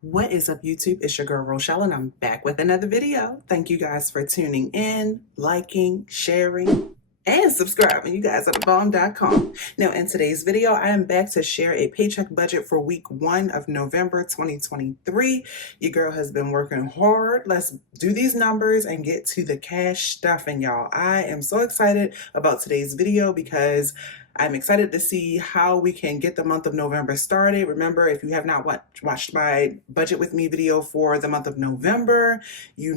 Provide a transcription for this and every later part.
What is up, YouTube? It's your girl Rochelle, and I'm back with another video. Thank you guys for tuning in, liking, sharing, and subscribing. You guys are the bomb.com. Now, in today's video, I am back to share a paycheck budget for week 1 of November 2023. Your girl has been working hard. Let's do these numbers and get to the cash stuffing, y'all. I am so excited about today's video because I'm excited to see how we can get the month of November started. Remember, if you have not watched my budget with me video for the month of November, you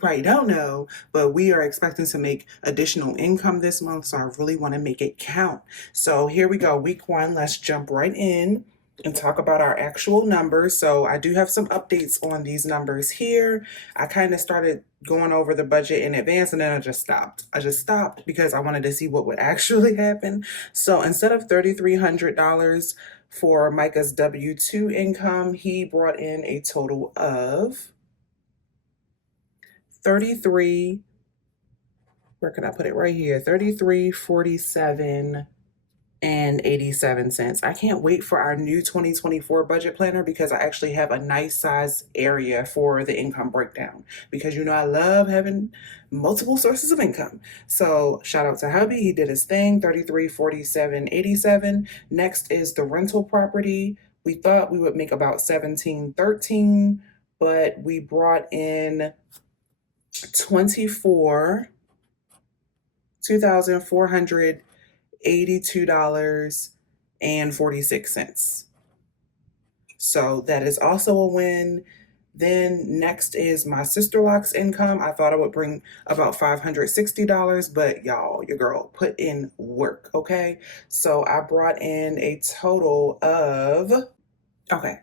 probably don't know, but we are expecting to make additional income this month, so I really want to make it count. So here we go, week 1. Let's jump right in and talk about our actual numbers. So I do have some updates on these numbers here. I kind of started going over the budget in advance and then I just stopped because I wanted to see what would actually happen. So instead of $3,300 for Micah's W-2 income, he brought in a total of 33, where can I put it? Right here, 33.47 and 87 cents. I can't wait for our new 2024 budget planner because I actually have a nice size area for the income breakdown because I love having multiple sources of income. So shout out to hubby, he did his thing, 33.47.87. Next is the rental property. We thought we would make about 17.13, but we brought in 2,482.46. So that is also a win. Then next is my sister-loc's income. I thought I would bring about $560, but y'all, your girl put in work, okay? So I brought in a total of income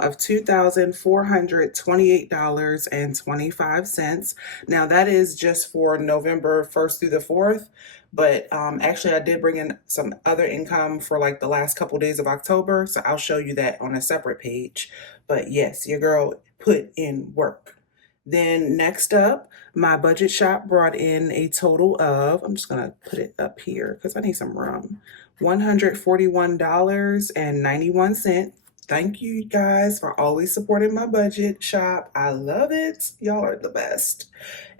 of $2,428.25. Now that is just for November 1st through the 4th, but actually I did bring in some other income for like the last couple days of October, so I'll show you that on a separate page. But yes, your girl put in work. Then next up, my budget shop brought in a total of, I'm just gonna put it up here because I need some room, $141.91. Thank you guys for always supporting my budget shop. I love it. Y'all are the best.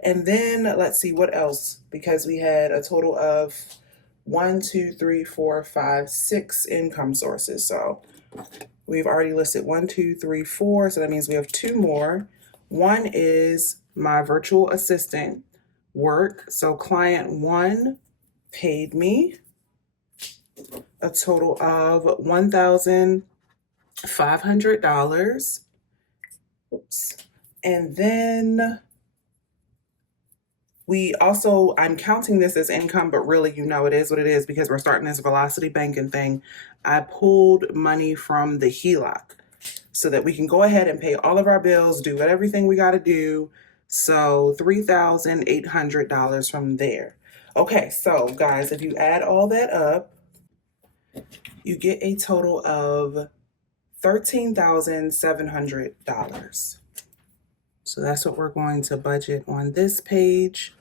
And then let's see what else, because we had a total of 6 income sources. So we've already listed 1, 2, 3, 4. So that means we have 2 more. One is my virtual assistant work. So client 1 paid me a total of $1,500. Oops. And then I'm counting this as income, but really, it is what it is because we're starting this velocity banking thing. I pulled money from the HELOC so that we can go ahead and pay all of our bills, do everything we got to do. So $3,800 from there. Okay, so guys, if you add all that up, you get a total of $13,700. So that's what we're going to budget on this page,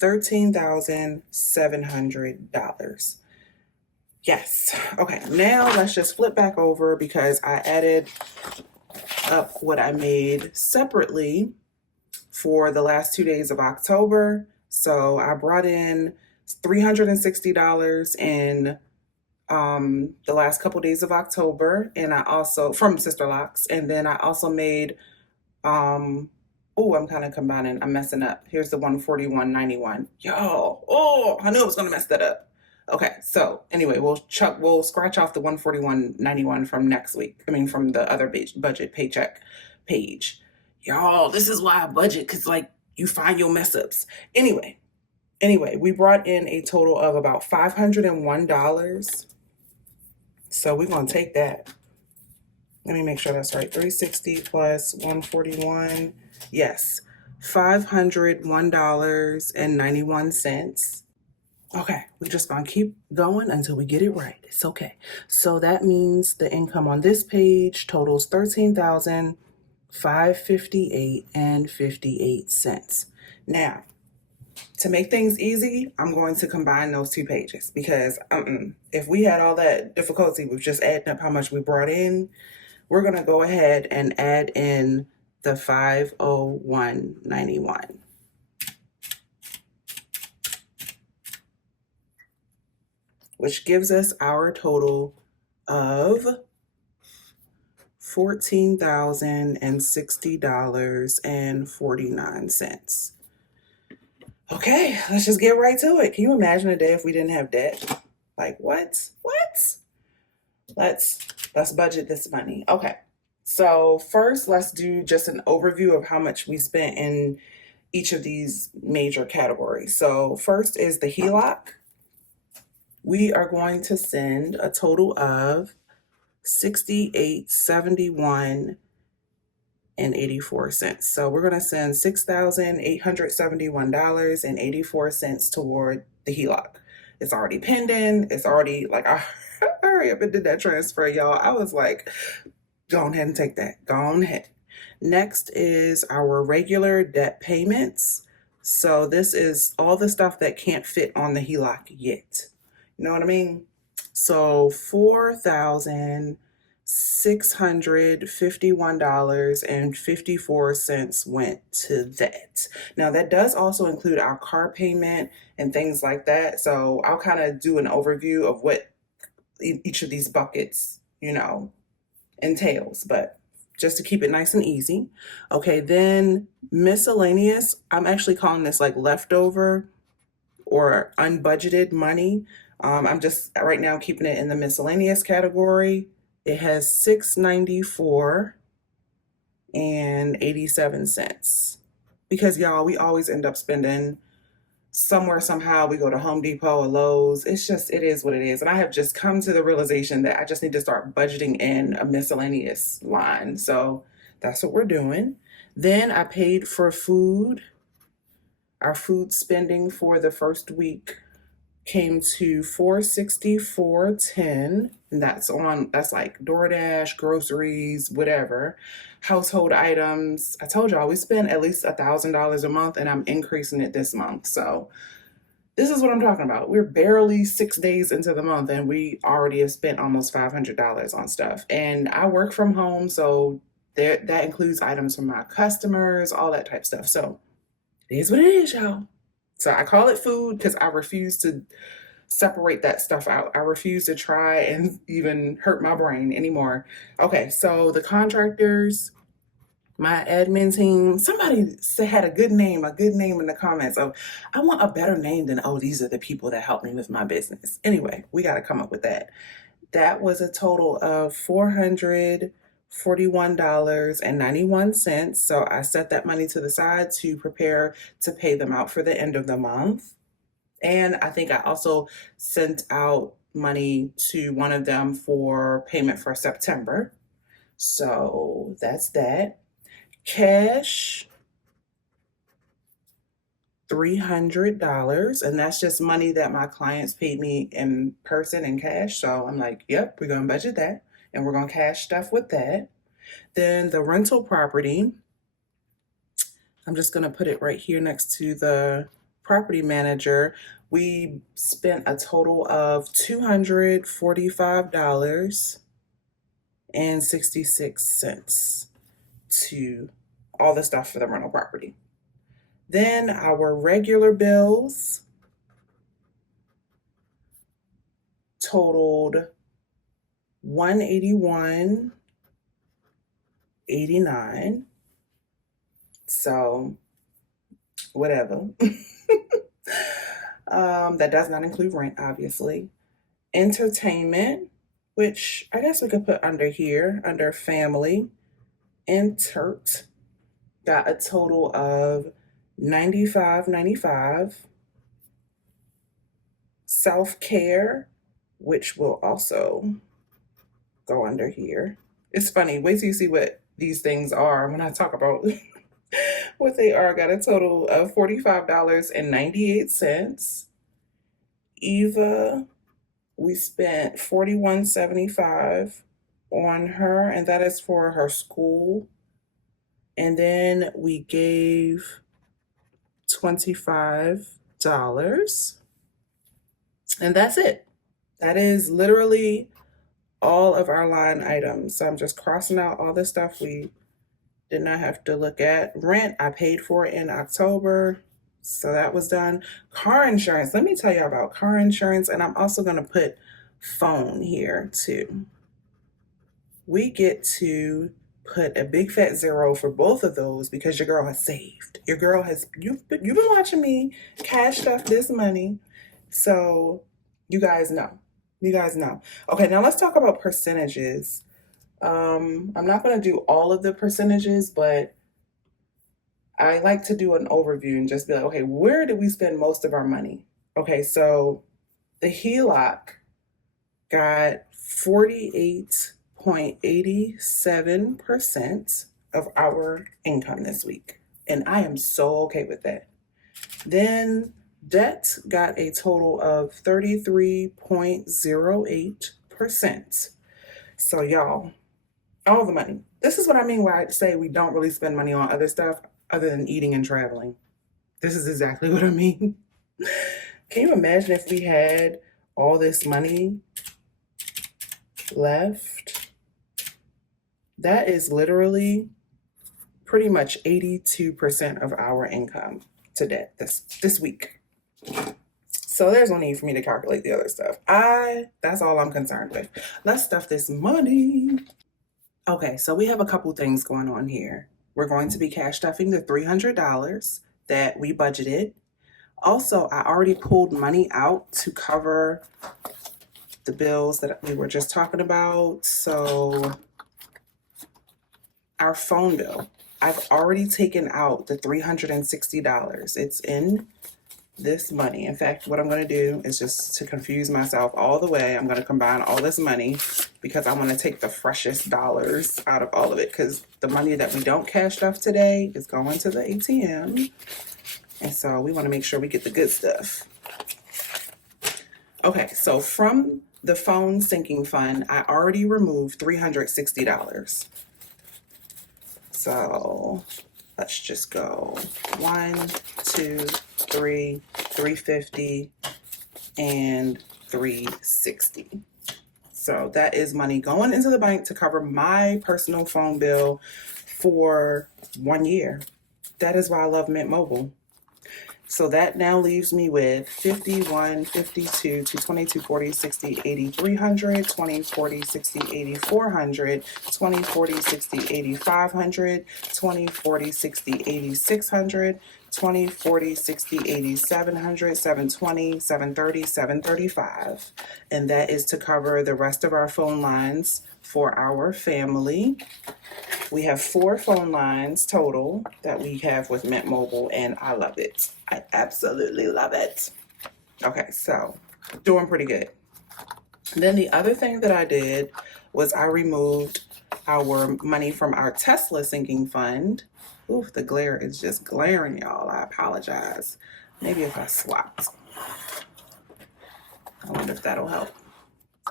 $13,700. Yes. Okay, now let's just flip back over because I added up what I made separately for the last 2 days of October. So I brought in $360 in the last couple days of October, and I also from Sister Locks, and then I also made I'm kind of combining, I'm messing up. Here's the 141.91. Y'all, I knew I was gonna mess that up. Okay, so anyway, we'll scratch off the 141.91 from next week. From the other budget paycheck page. Y'all, this is why I budget, because like you find your mess ups. Anyway, we brought in a total of about $501. So we're going to take that. Let me make sure that's right. 360 plus 141. Yes, $501.91. Okay, we're just going to keep going until we get it right. It's okay. So that means the income on this page totals $13,558.58. Now, to make things easy, I'm going to combine those 2 pages because if we had all that difficulty with just adding up how much we brought in, we're going to go ahead and add in the $501.91. Which gives us our total of $14,060.49. Okay, let's just get right to it. Can you imagine a day if we didn't have debt? Like what? What? Let's budget this money. Okay. So first, let's do just an overview of how much we spent in each of these major categories. So first is the HELOC. We are going to send a total of $68.71.84. So we're going to send $6,871.84 toward the HELOC. It's already pending. It's already like, I hurry up and did that transfer, y'all. I was like, go ahead and take that. Go on ahead. Next is our regular debt payments. So this is all the stuff that can't fit on the HELOC yet. You know what I mean? So $4,651.54 went to that. Now that does also include our car payment and things like that. So I'll kind of do an overview of what each of these buckets, entails, but just to keep it nice and easy. Okay, then miscellaneous, I'm actually calling this like leftover or unbudgeted money. I'm just right now keeping it in the miscellaneous category. It has $694.87 because y'all, we always end up spending somewhere somehow. We go to Home Depot or Lowe's. It is what it is. And I have just come to the realization that I just need to start budgeting in a miscellaneous line. So that's what we're doing. Then I paid for food. Our food spending for the first week came to $464.10. And that's like DoorDash, groceries, whatever, household items. I told y'all we spend at least $1,000 a month, and I'm increasing it this month. So this is what I'm talking about. We're barely 6 days into the month, and we already have spent almost $500 on stuff. And I work from home, so that includes items from my customers, all that type of stuff. So it is what it is, y'all. So I call it food because I refuse to separate that stuff out. I refuse to try and even hurt my brain anymore. Okay, so the contractors, my admin team, somebody had a good name in the comments. Oh, I want a better name than, oh, these are the people that help me with my business. Anyway, we got to come up with that. That was a total of $441.91. So I set that money to the side to prepare to pay them out for the end of the month. And I think I also sent out money to one of them for payment for September. So that's that. Cash, $300. And that's just money that my clients paid me in person in cash. So I'm like, yep, we're going to budget that. And we're going to cash stuff with that. Then the rental property, I'm just going to put it right here next to the property manager. We spent a total of $245.66 to all the stuff for the rental property. Then our regular bills totaled $181.89. So whatever. That does not include rent, obviously. Entertainment, which I guess we could put under here, under family. Entert, got a total of $95.95. Self-care, which will also go under here. It's funny, wait till you see what these things are when I talk about what they are. Got a total of $45.98. Eva, we spent $41.75 on her, and that is for her school. And then we gave $25. And that's it. That is literally all of our line items. So I'm just crossing out all the stuff we did not have to look at. Rent, I paid for in October, so that was done. Car insurance, let me tell you about car insurance, and I'm also going to put phone here too. We get to put a big fat zero for both of those because your girl has saved. Your girl has, you've been watching me cash stuff this money, so you guys know. You guys know. Okay, now let's talk about percentages. I'm not going to do all of the percentages, but I like to do an overview and just be like, okay, where did we spend most of our money? Okay, so the HELOC got 48.87% of our income this week. And I am so okay with that. Then debt got a total of 33.08%. So y'all, all the money. This is what I mean when I say we don't really spend money on other stuff other than eating and traveling. This is exactly what I mean. Can you imagine if we had all this money left? That is literally pretty much 82% of our income to debt this week. So there's no need for me to calculate the other stuff. That's all I'm concerned with. Let's stuff this money. Okay, so we have a couple things going on here. We're going to be cash stuffing the $300 that we budgeted. Also, I already pulled money out to cover the bills that we were just talking about. So our phone bill, I've already taken out the $360. It's in this money. In fact, what I'm going to do is, just to confuse myself all the way, I'm going to combine all this money because I want to take the freshest dollars out of all of it, because the money that we don't cash stuff today is going to the ATM. And so we want to make sure we get the good stuff. Okay, so from the phone sinking fund, I already removed $360. So let's just go 1, 2, 3, 350, and 360. So that is money going into the bank to cover my personal phone bill for 1 year. That is why I love Mint Mobile. So that now leaves me with 51, 52, 222, 40, 60, 80, 300, 20, 40, 60, 80, 400, 20, 40, 60, 80, 500, 20, 40, 60, 80, 600, 20, 40, 60, 80, 700, 720, 730, 735. And that is to cover the rest of our phone lines for our family. We have 4 phone lines total that we have with Mint Mobile, and I love it. I absolutely love it. Okay, so doing pretty good. Then the other thing that I did was I removed our money from our Tesla sinking fund. Oof, the glare is just glaring, y'all. I apologize. Maybe if I swapped. I wonder if that'll help.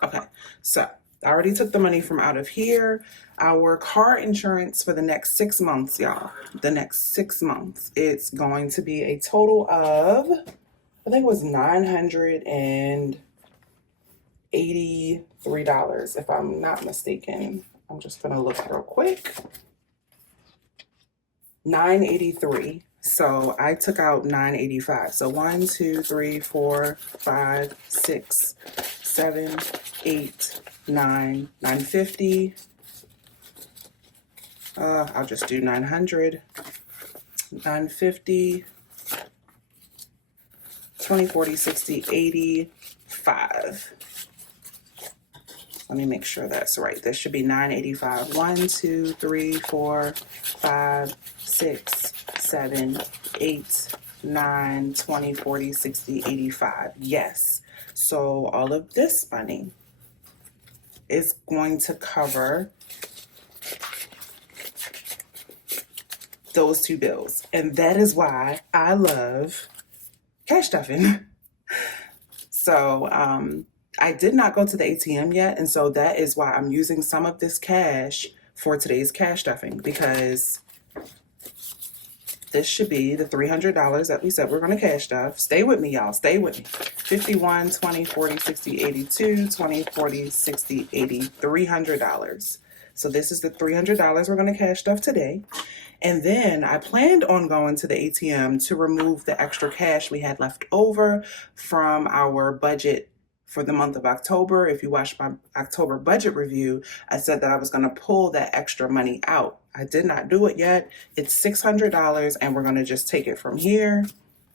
Okay, so I already took the money from out of here. Our car insurance for the next 6 months, y'all. The next 6 months, it's going to be a total of, I think it was $983, if I'm not mistaken. I'm just gonna look real quick. $983. So I took out $985. So 1, 2, 3, 4, 5, 6, 7, 8, 9, $950. I'll just do 900, 950, 20, 40, 60, 85. Let me make sure that's right. This should be 985. 1, 2, 3, 4, 5, 6, 7, 8, 9, 20, 40, 60, 85. Yes. So all of this money is going to cover those 2 bills. And that is why I love cash stuffing. So I did not go to the ATM yet. And so that is why I'm using some of this cash for today's cash stuffing, because this should be the $300 that we said we're going to cash stuff. Stay with me, y'all. Stay with me. 51, 20, 40, 60, 82, 20, 40, 60, 80, $300. So this is the $300 we're going to cash stuff today. And then I planned on going to the ATM to remove the extra cash we had left over from our budget for the month of October. If you watched my October budget review, I said that I was going to pull that extra money out. I did not do it yet. It's $600, and we're going to just take it from here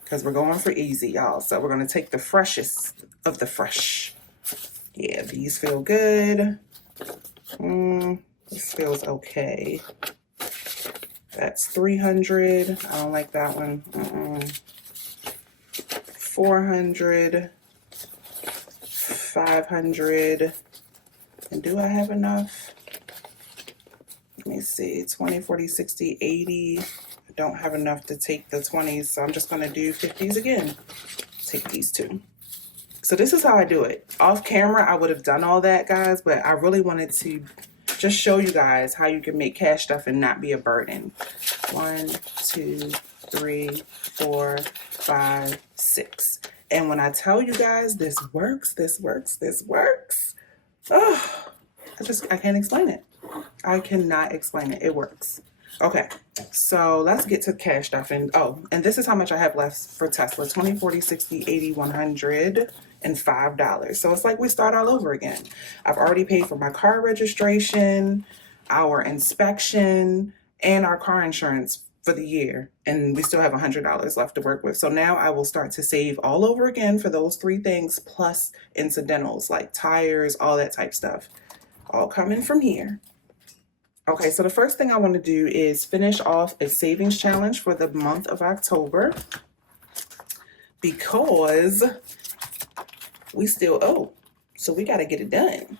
because we're going for easy, y'all. So we're going to take the freshest of the fresh. Yeah, these feel good. This feels okay. That's 300. I don't like that one. 400. 500. And do I have enough? Let me see. 20, 40, 60, 80. I don't have enough to take the 20s, so I'm just going to do 50s again. Take these two. So this is how I do it. Off camera, I would have done all that, guys, but I really wanted to just show you guys how you can make cash stuff and not be a burden. 1, 2, 3, 4, 5, 6. And when I tell you guys this works, this works, this works, oh, I can't explain it. I cannot explain it. It works. Okay, so let's get to cash stuff. And and this is how much I have left for Tesla. 20, 40, 60, 80, 100, and $5. So it's like we start all over again. I've already paid for my car registration, our inspection, and our car insurance for the year, and we still have $100 left to work with. So now I will start to save all over again for those 3 things, plus incidentals like tires, all that type stuff, all coming from here. Okay, so the first thing I want to do is finish off a savings challenge for the month of October, because we still owe, so we got to get it done.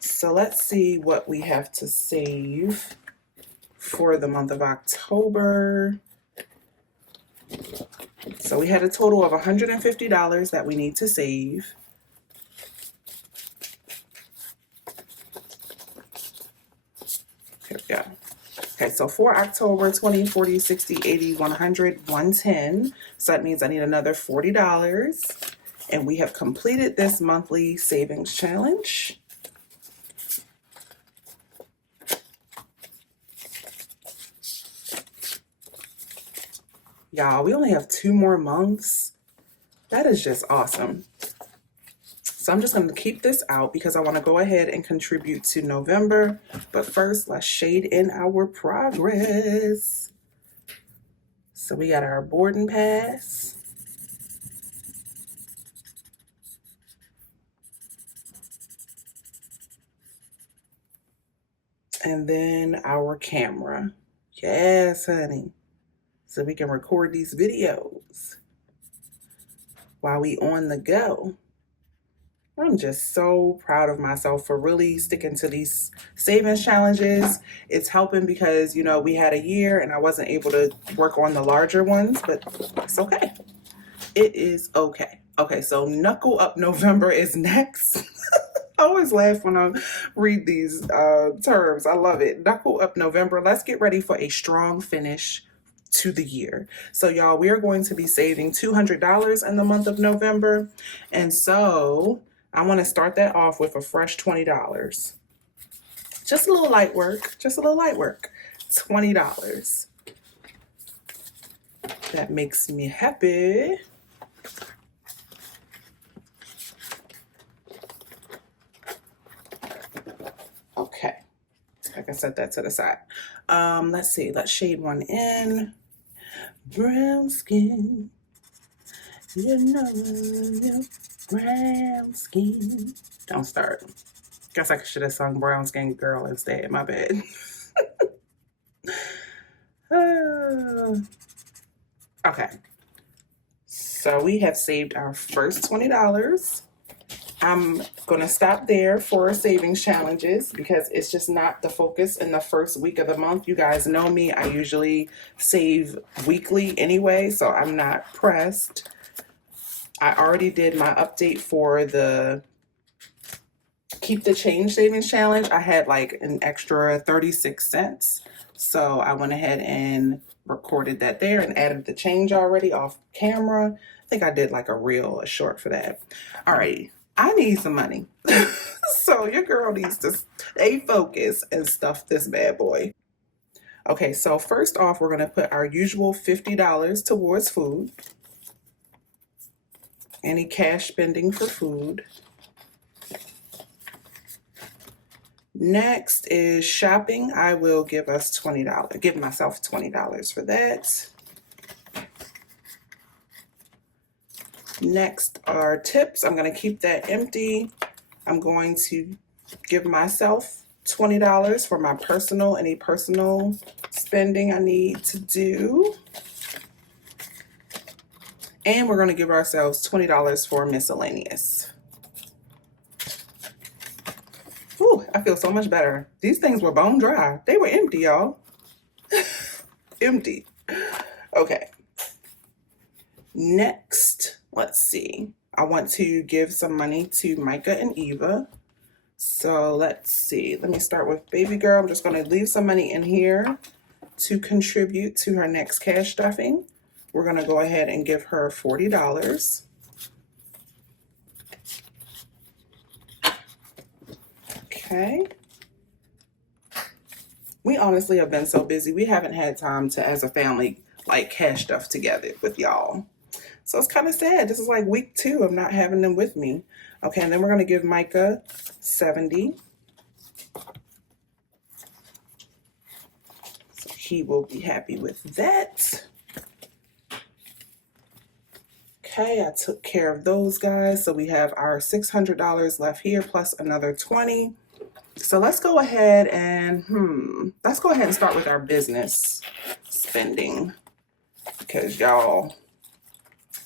So let's see what we have to save for the month of October. So we had a total of $150 that we need to save. Here we go. Okay, so for October, 20, 40, 60, 80, 100, 110. So that means I need another $40. And we have completed this monthly savings challenge. Y'all, we only have 2 more months. That is just awesome. So I'm just going to keep this out because I want to go ahead and contribute to November. But first, let's shade in our progress. So we got our boarding pass. And then our camera. Yes, honey. So we can record these videos while we on the go. I'm just so proud of myself for really sticking to these savings challenges. It's helping because, you know, we had a year and I wasn't able to work on the larger ones, but it's okay. It is okay. Okay, so Knuckle Up November is next. I always laugh when I read these terms. I love it. Knuckle Up November. Let's get ready for a strong finish to the year. So y'all, we are going to be saving $200 in the month of November. And so I want to start that off with a fresh $20. Just a little light work. Just a little light work. $20. That makes me happy. Okay. I can set that to the side. Let's see. Let's shade one in. Brown skin. You know your brown skin. Don't start. Guess I should have sung Brown Skin Girl instead. My bad. Okay. So we have saved our first $20. I'm going to stop there for savings challenges because it's just not the focus in the first week of the month. You guys know me. I usually save weekly anyway, so I'm not pressed. I already did my update for the Keep the Change Savings Challenge. I had like an extra 36 cents So I went ahead and recorded that there and added the change already off camera. I think I did like a reel, a short for that. All right, I need some money. So your girl needs to stay focused and stuff this bad boy. Okay, so first off, we're gonna put our usual $50 towards food. Any cash spending for food. Next is shopping. I will give us $20, give myself $20 for that. Next are tips. I'm gonna keep that empty. I'm going to give myself $20 for my personal, any personal spending I need to do. And we're going to give ourselves $20 for miscellaneous. Ooh, I feel so much better. These things were bone dry. They were empty, y'all. Empty. Okay. Next, let's see. I want to give some money to Micah and Eva. So let's see. Let me start with baby girl. I'm just going to leave some money in here to contribute to her next cash stuffing. We're going to go ahead and give her $40. Okay. We honestly have been so busy. We haven't had time to, as a family, like cash stuff together with y'all. So it's kind of sad. This is like week 2 of not having them with me. Okay, and then we're going to give Micah $70. So he will be happy with that. Okay, I took care of those guys. So we have our $600 left here plus another $20. So let's go ahead and start with our business spending, because y'all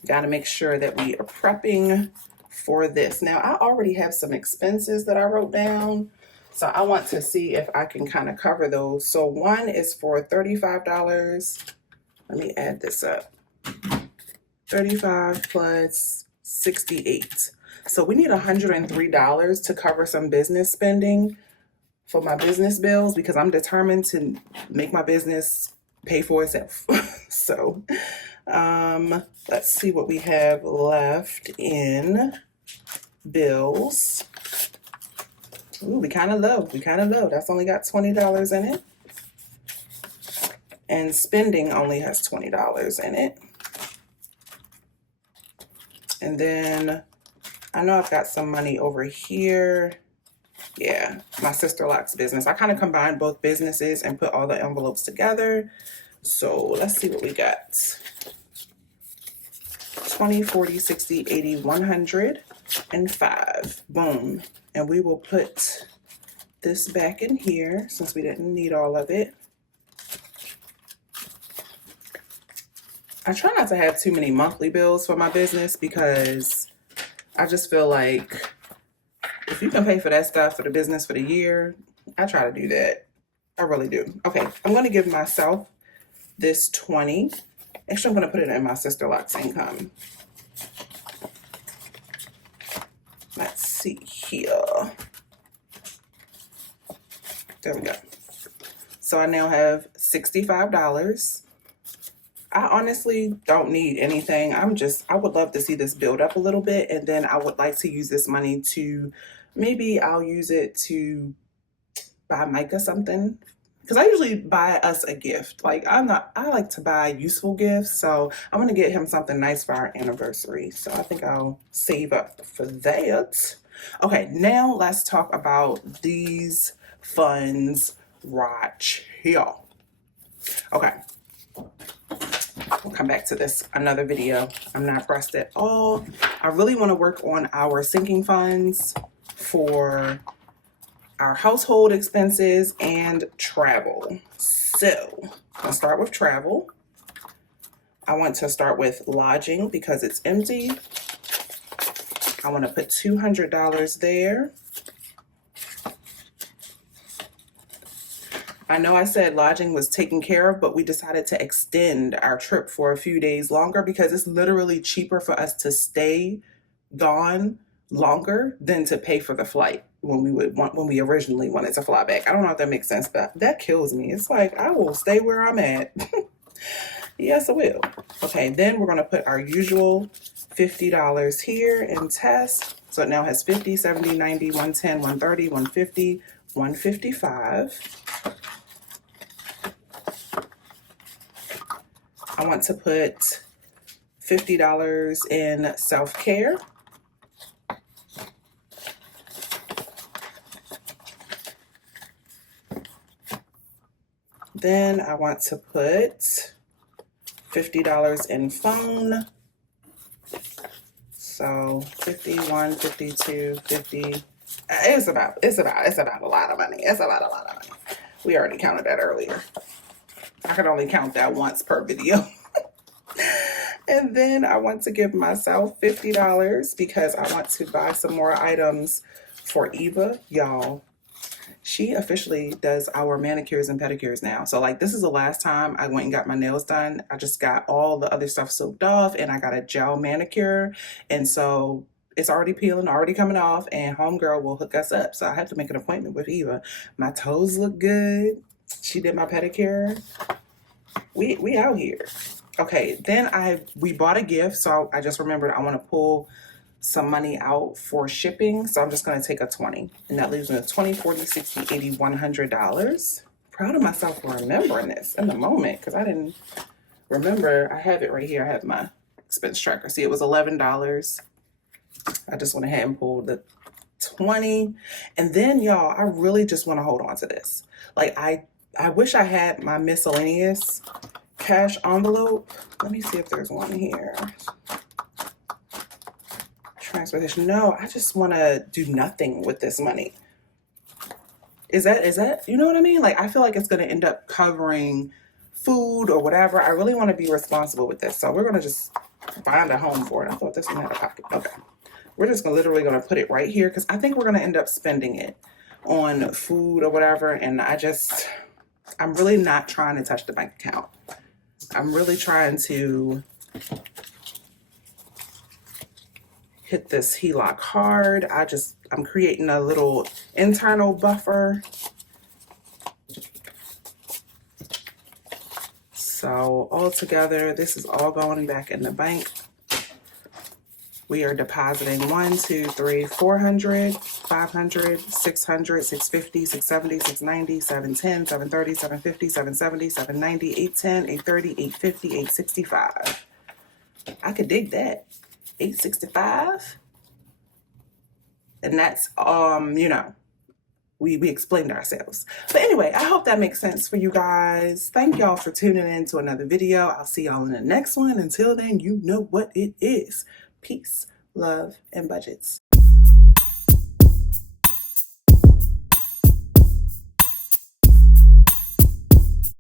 got to make sure that we are prepping for this. Now, I already have some expenses that I wrote down, so I want to see if I can kind of cover those. So one is for $35. Let me add this up. 35 plus 68. So we need $103 to cover some business spending for my business bills, because I'm determined to make my business pay for itself. So let's see what we have left in bills. Ooh, we kind of low. That's only got $20 in it. And spending only has $20 in it. And then I know I've got some money over here. Yeah, my sister-in-law's business. I kind of combined both businesses and put all the envelopes together. So let's see what we got. 20, 40, 60, 80, 100, and 5. Boom. And we will put this back in here since we didn't need all of it. I try not to have too many monthly bills for my business, because I just feel like if you can pay for that stuff for the business for the year, I try to do that. I really do. Okay, I'm going to give myself this 20. Actually, I'm going to put it in my sister-in-law's income. Let's see here. There we go. So I now have $65. I honestly don't need anything. I would love to see this build up a little bit, and then I would like to use this money to, maybe I'll use it to buy Micah something, because I usually buy us a gift. Like I like to buy useful gifts, so I'm gonna get him something nice for our anniversary. So I think I'll save up for that. Okay, now let's talk about these funds right here. Okay. We'll come back to this another video. I'm not pressed at all. I really want to work on our sinking funds for our household expenses and travel. So I'll start with travel. I want to start with lodging because it's empty. I want to put $200 there. I know I said lodging was taken care of, but we decided to extend our trip for a few days longer because it's literally cheaper for us to stay gone longer than to pay for the flight. when we originally wanted to fly back. I don't know if that makes sense, but that kills me. It's like, I will stay where I'm at. Yes, I will. Okay, then we're going to put our usual $50 here in test. So it now has 50, 70, 90, 110, 130, 150, 155. I want to put $50 in self-care. Then I want to put $50 in phone. So 51, 52, 50. It's about a lot of money. It's about a lot of money. We already counted that earlier. I can only count that once per video. And then I want to give myself $50 because I want to buy some more items for Eva. Y'all, she officially does our manicures and pedicures now. So like, this is the last time I went and got my nails done. I just got all the other stuff soaked off and I got a gel manicure. And so it's already peeling, already coming off, and homegirl will hook us up. So I have to make an appointment with Eva. My toes look good. She did my pedicure. We out here. Okay, then we bought a gift. So I just remembered I want to pull some money out for shipping. So I'm just going to take a 20, and that leaves me with 20, 40, 60, 80, $100. Proud of myself for remembering this in the moment, because I didn't remember. I have it right here. I have my expense tracker. See, it was $11. I just went ahead and pulled the 20. And then y'all, I really just want to hold on to this. Like, I wish I had my miscellaneous cash envelope. Let me see if there's one here. Transportation. No, I just want to do nothing with this money. Is that, you know what I mean? Like, I feel like it's going to end up covering food or whatever. I really want to be responsible with this. So we're going to just find a home for it. I thought this one had a pocket. Okay. We're just literally going to put it right here because I think we're going to end up spending it on food or whatever. And I'm really not trying to touch the bank account. I'm really trying to hit this HELOC hard. I'm creating a little internal buffer. So all together, this is all going back in the bank. We are depositing 1, 2, 3, 400, 500, 600, 650, 670, 690, 710, 730, 750, 770, 790, 810, 830, 850, 865. I could dig that. 865. And that's you know, we explained ourselves. But anyway, I hope that makes sense for you guys. Thank y'all for tuning in to another video. I'll see y'all in the next one. Until then, you know what it is. Peace, love, and budgets.